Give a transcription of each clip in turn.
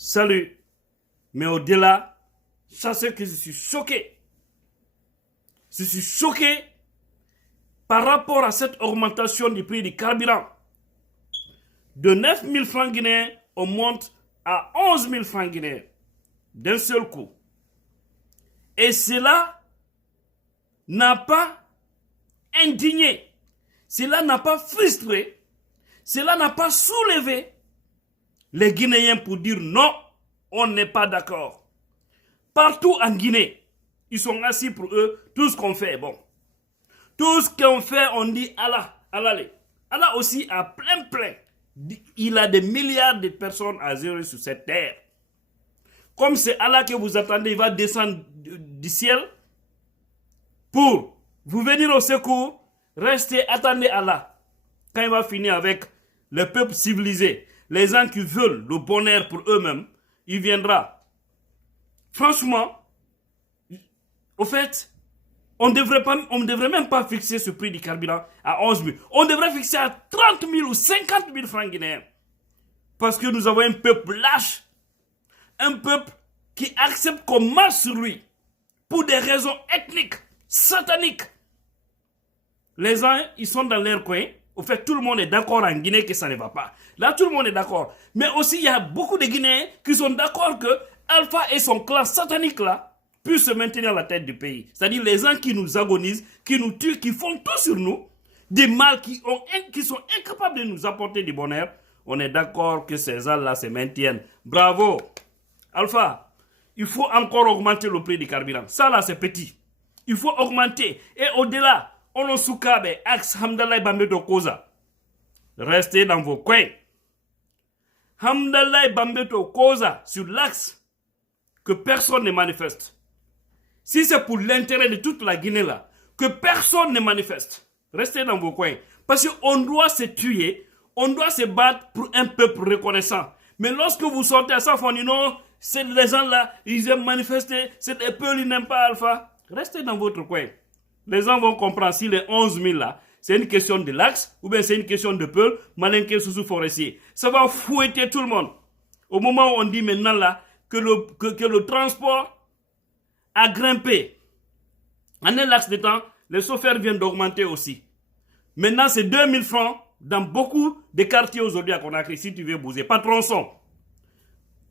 Salut. Mais au-delà, sachez que je suis choqué. Je suis choqué par rapport à cette augmentation du prix du carburant. De 9 000 francs guinéens, on monte à 11 000 francs guinéens d'un seul coup. Et cela n'a pas indigné, cela n'a pas frustré, cela n'a pas soulevé les Guinéens pour dire non, on n'est pas d'accord. Partout en Guinée, ils sont assis pour eux, tout ce qu'on fait est bon. Tout ce qu'on fait, on dit Allah, Allah. Allah aussi a plein. Il a des milliards de personnes à zéro sur cette terre. Comme c'est Allah que vous attendez, il va descendre du ciel pour vous venir au secours. Restez, attendez Allah. Quand il va finir avec le peuple civilisé, les gens qui veulent le bonheur pour eux-mêmes, il viendra. Franchement, au fait, on ne devrait même pas fixer ce prix du carburant à 11 000. On devrait fixer à 30 000 ou 50 000 francs guinéens. Parce que nous avons un peuple lâche. Un peuple qui accepte qu'on marche sur lui pour des raisons ethniques, sataniques. Les gens, ils sont dans leur coin. Au fait, tout le monde est d'accord en Guinée que ça ne va pas. Là, tout le monde est d'accord. Mais aussi, il y a beaucoup de Guinéens qui sont d'accord que Alpha et son clan satanique là puissent se maintenir à la tête du pays. C'est-à-dire les gens qui nous agonisent, qui nous tuent, qui font tout sur nous, des mâles qui sont incapables de nous apporter du bonheur. On est d'accord que ces gens-là se maintiennent. Bravo. Alpha, il faut encore augmenter le prix du carburant. Ça là, c'est petit. Il faut augmenter. Et au-delà, on soukabe, axe Hamdallah Bambeto Koza. Restez dans vos coins. Hamdallah Bambeto Koza sur l'axe que personne ne manifeste. Si c'est pour l'intérêt de toute la Guinée là, que personne ne manifeste, restez dans vos coins. Parce qu'on doit se tuer, on doit se battre pour un peuple reconnaissant. Mais lorsque vous sortez à ça, on dit non, c'est les gens là, ils aiment manifester, c'est des peuples, ils n'aiment pas Alpha. Restez dans votre coin. Les gens vont comprendre si les 11 000 là, c'est une question de l'axe, ou bien c'est une question de peuple, malinqué sous forestier. Ça va fouetter tout le monde. Au moment où on dit maintenant là, que le transport a grimpé. En un laps de temps, les chauffeurs viennent d'augmenter aussi. Maintenant, c'est 2 000 francs dans beaucoup de quartiers aujourd'hui à Conakry, si tu veux bouger. Pas tronçon.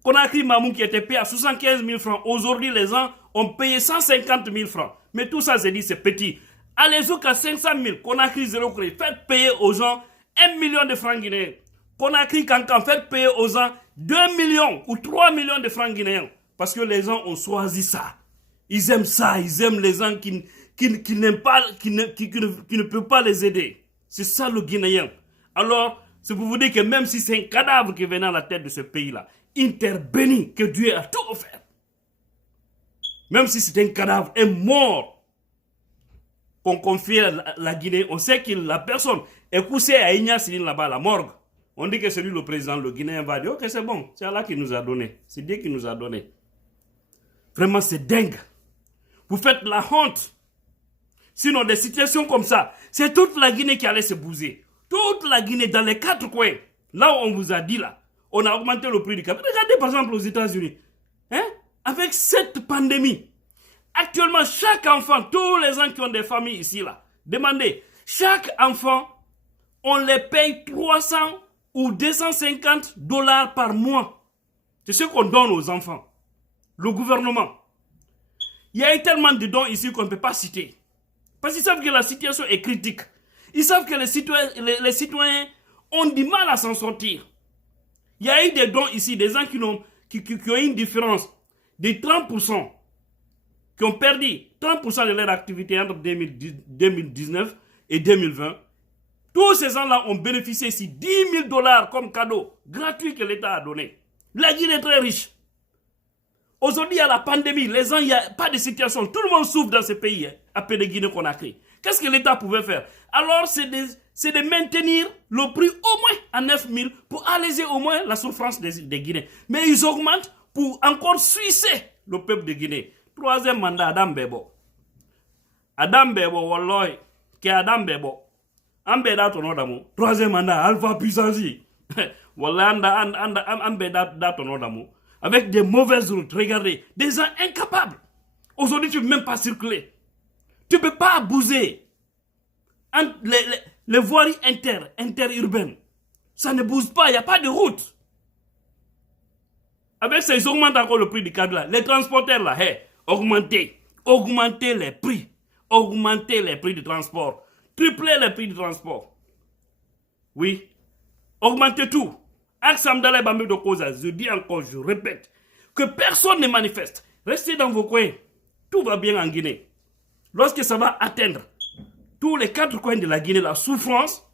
Conakry Mamoun qui était payé à 75 000 francs. Aujourd'hui, les gens ont payé 150 000 francs. Mais tout ça, c'est dit, c'est petit. Allez jusqu'à 500 000. Conakry 0 crédit. Faites payer aux gens 1 million de francs guinéens. Conakry Kankan, faites payer aux gens 2 millions ou 3 millions de francs guinéens. Parce que les gens ont choisi ça. Ils aiment ça. Ils aiment les gens qui n'aiment pas, qui ne peuvent pas les aider. C'est ça le Guinéen. Alors, c'est pour vous dire que même si c'est un cadavre qui venait à la tête de ce pays-là, interbéni, que Dieu a tout offert. Même si c'est un cadavre, un mort, qu'on confie à la Guinée, on sait que la personne est poussée à Ignace là-bas, à la morgue. On dit que c'est lui le président, le Guinéen va dire, ok, c'est bon, c'est Allah qui nous a donné. C'est Dieu qui nous a donné. Vraiment, c'est dingue. Vous faites la honte. Sinon, des situations comme ça, c'est toute la Guinée qui allait se bouger. Toute la Guinée, dans les 4 coins, là où on vous a dit là, on a augmenté le prix du carburant. Regardez par exemple aux États-Unis. Hein? Avec cette pandémie, actuellement, chaque enfant, tous les gens qui ont des familles ici, là, demandez, chaque enfant, on les paye 300 ou 250 $ par mois. C'est ce qu'on donne aux enfants. Le gouvernement. Il y a eu tellement de dons ici qu'on ne peut pas citer. Parce qu'ils savent que la situation est critique. Ils savent que les citoyens ont du mal à s'en sortir. Il y a eu des dons ici, des gens qui ont une différence de 30%, qui ont perdu 30% de leur activité entre 2019 et 2020. Tous ces gens-là ont bénéficié ici 10 000 $ comme cadeau gratuit que l'État a donné. La Guinée est très riche. Aujourd'hui, il y a la pandémie, les gens, il n'y a pas de situation. Tout le monde souffre dans ce pays, appelé Guinée-Conakry. Qu'est-ce que l'État pouvait faire? Alors, c'est de maintenir le prix au moins à 9 000 pour alléger au moins la souffrance des Guinéens. Mais ils augmentent pour encore suisser le peuple de Guinée. Troisième mandat, Adam Bebo. Adam Bebo, Walloy, qui est Adam Bebo. Ambeda ton odamu. Troisième mandat, Alpha Puissance. Wallah, Ambeda ton odamu. avec des mauvaises routes. Regardez, des gens incapables. Aujourd'hui, tu ne peux même pas circuler. Tu ne peux pas bouger. Les voiries interurbaines, ça ne bouge pas, il n'y a pas de route. Avec ça, ils augmentent encore le prix du câble là. Les transporteurs là, augmentez les prix. Augmentez les prix du transport. Triplez les prix du transport. Oui. Augmentez tout. Aksamdala Bambe de Koza, je dis encore, je répète, que personne ne manifeste. Restez dans vos coins. Tout va bien en Guinée. Lorsque ça va atteindre tous les 4 coins de la Guinée, la souffrance,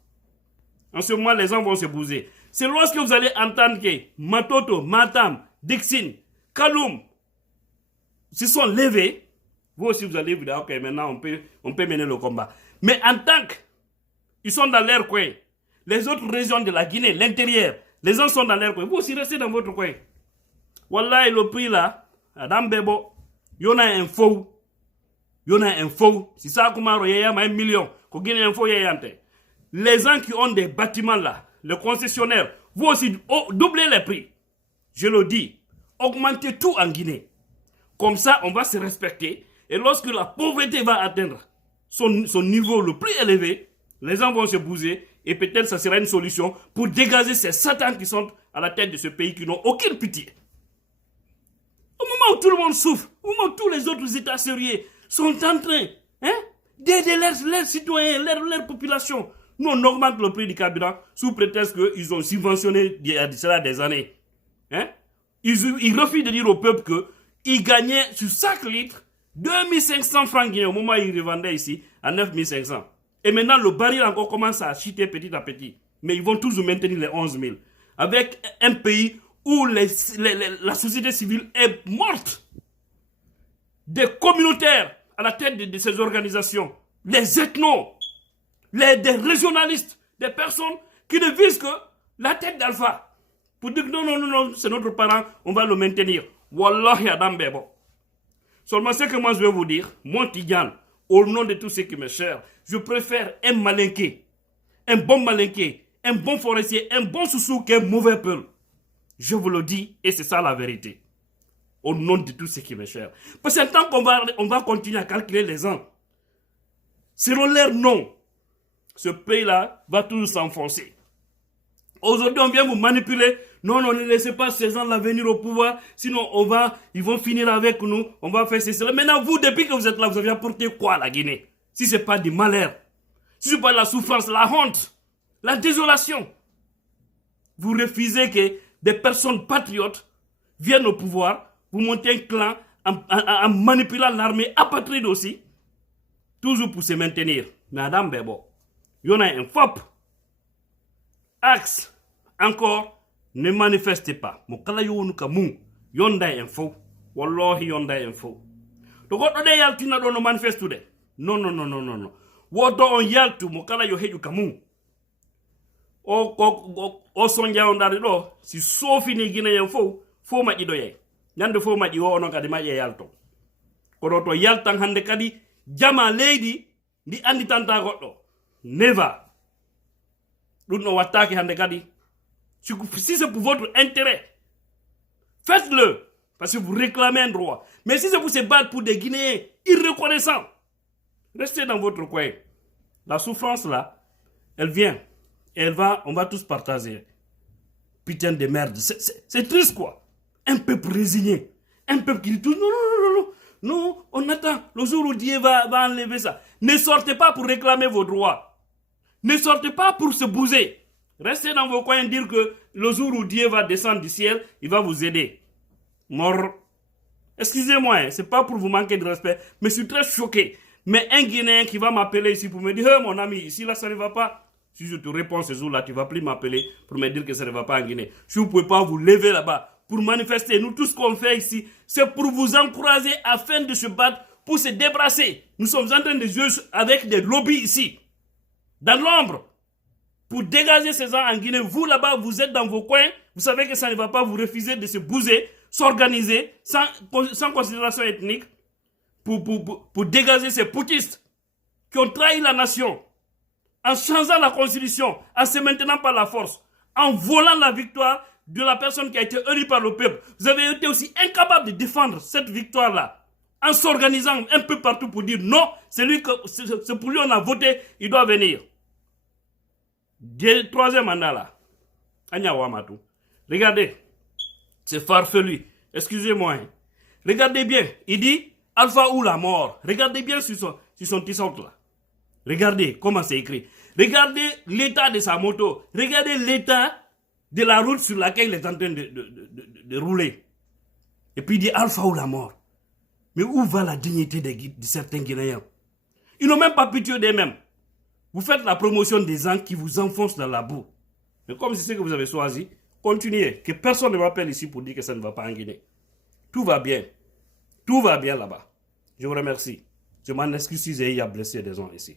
en ce moment, les gens vont se bouger. C'est lorsque vous allez entendre que Matoto, Matam, Dixin, Kaloum se sont levés. Vous aussi, vous allez vous dire, ok, maintenant, on peut mener le combat. Mais en tant qu'ils sont dans leur coin, les autres régions de la Guinée, l'intérieur, les gens sont dans leur coin. Vous aussi, restez dans votre coin. Wallah, le prix là, Adam Bebo, il y en a un faux. Il y en a un faux. Si ça, comment il y a 1 million, qu'on gagne un faux, les gens qui ont des bâtiments là, les concessionnaires, vous aussi, doublez les prix. Je le dis, augmentez tout en Guinée. Comme ça, on va se respecter. Et lorsque la pauvreté va atteindre son niveau le plus élevé, les gens vont se bouger. Et peut-être ça sera une solution pour dégager ces satans qui sont à la tête de ce pays qui n'ont aucune pitié. Au moment où tout le monde souffre, au moment où tous les autres États sérieux sont en train d'aider leurs citoyens, leur population, nous on augmente le prix du carburant sous prétexte qu'ils ont subventionné cela des années. Ils refusent de dire au peuple qu'ils gagnaient sur chaque litre 2500 francs guinéens au moment où ils revendaient ici à 9500. Et maintenant, le baril encore commence à chuter petit à petit. Mais ils vont toujours maintenir les 11 000. Avec un pays où la société civile est morte. Des communautaires à la tête de ces organisations. Les ethnos. Des régionalistes. Des personnes qui ne visent que la tête d'Alpha. Pour dire que non, c'est notre parent, on va le maintenir. Wallahi Adam Bebo. Seulement ce que moi je vais vous dire, moi Tidjane, au nom de tous ceux qui me cher, je préfère un malinqué, un bon malinqué, un bon forestier, un bon soussou qu'un mauvais peul. Je vous le dis et c'est ça la vérité. Au nom de tous ceux qui me cher. Parce que tant qu'on va continuer à calculer les gens, selon leur nom, ce pays-là va toujours s'enfoncer. Aujourd'hui, on vient vous manipuler. Non, ne laissez pas ces gens-là venir au pouvoir. Sinon, ils vont finir avec nous. On va faire cela. Maintenant, vous, depuis que vous êtes là, vous avez apporté quoi à la Guinée? Si ce n'est pas du malheur, si ce n'est pas la souffrance, la honte, la désolation. Vous refusez que des personnes patriotes viennent au pouvoir, vous montez un clan en manipulant l'armée apatride aussi, toujours pour se maintenir. Madame Bebo, il y en a un FOP. Axe, encore, ne manifestez pas. Mokala yonuka mou, yonda info. Wallahi yonda info. Donc, on est yalti na dono manifeste de. Non. Wodo on yaltu, mokala yo heju kamu. O sonja on dari do, si sofi ni gine info, fo ma ido ye. Nyande fo ma iwo ono kadi ma ye yalto. Kodo to yaltan hande kadi, jama lady, di andi tanta goto. Never. Nous attaquer hande kadi. Si c'est pour votre intérêt, faites-le. Parce que vous réclamez un droit. Mais si c'est pour se battre pour des Guinéens irreconnaissants, restez dans votre coin. La souffrance là, elle vient. Et on va tous partager. Putain de merde. C'est triste quoi. Un peuple résigné. Un peuple qui dit tout, non, on attend. Le jour où Dieu va enlever ça. Ne sortez pas pour réclamer vos droits. Ne sortez pas pour se bouger. Restez dans vos coins et dire que le jour où Dieu va descendre du ciel, il va vous aider. Mort. Excusez-moi, c'est pas pour vous manquer de respect, mais je suis très choqué. Mais un Guinéen qui va m'appeler ici pour me dire, hey, mon ami, ici là ça ne va pas. Si je te réponds ce jour-là, tu ne vas plus m'appeler pour me dire que ça ne va pas en Guinée. Si vous ne pouvez pas vous lever là-bas pour manifester, nous tout ce qu'on fait ici, c'est pour vous encourager afin de se battre, pour se débrasser. Nous sommes en train de jouer avec des lobbies ici, dans l'ombre. Pour dégager ces gens en Guinée, vous là-bas, vous êtes dans vos coins, vous savez que ça ne va pas, vous refusez de se bouger, s'organiser, sans considération ethnique, pour dégager ces poutistes qui ont trahi la nation, en changeant la constitution, en se maintenant par la force, en volant la victoire de la personne qui a été élue par le peuple. Vous avez été aussi incapable de défendre cette victoire-là en s'organisant un peu partout pour dire non, c'est pour lui on a voté, il doit venir. Troisième mandat là, Anya Wamatou. Regardez, c'est farfelu. Excusez-moi. Hein. Regardez bien, il dit Alpha ou la mort. Regardez bien sur son t-shirt là. Regardez comment c'est écrit. Regardez l'état de sa moto. Regardez l'état de la route sur laquelle il est en train de rouler. Et puis il dit Alpha ou la mort. Mais où va la dignité de certains Guinéens? Ils n'ont même pas pitié d'eux-mêmes. Vous faites la promotion des gens qui vous enfoncent dans la boue. Mais comme c'est ce que vous avez choisi, continuez. Que personne ne m'appelle ici pour dire que ça ne va pas en Guinée. Tout va bien. Tout va bien là-bas. Je vous remercie. Je m'en excuse si il y a blessé des gens ici.